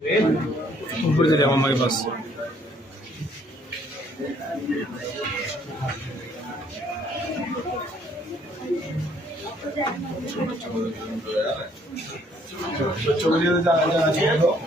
ऊपर चले जाओ हमारे पास। बच्चों के लिए तो जाना चाहिए तो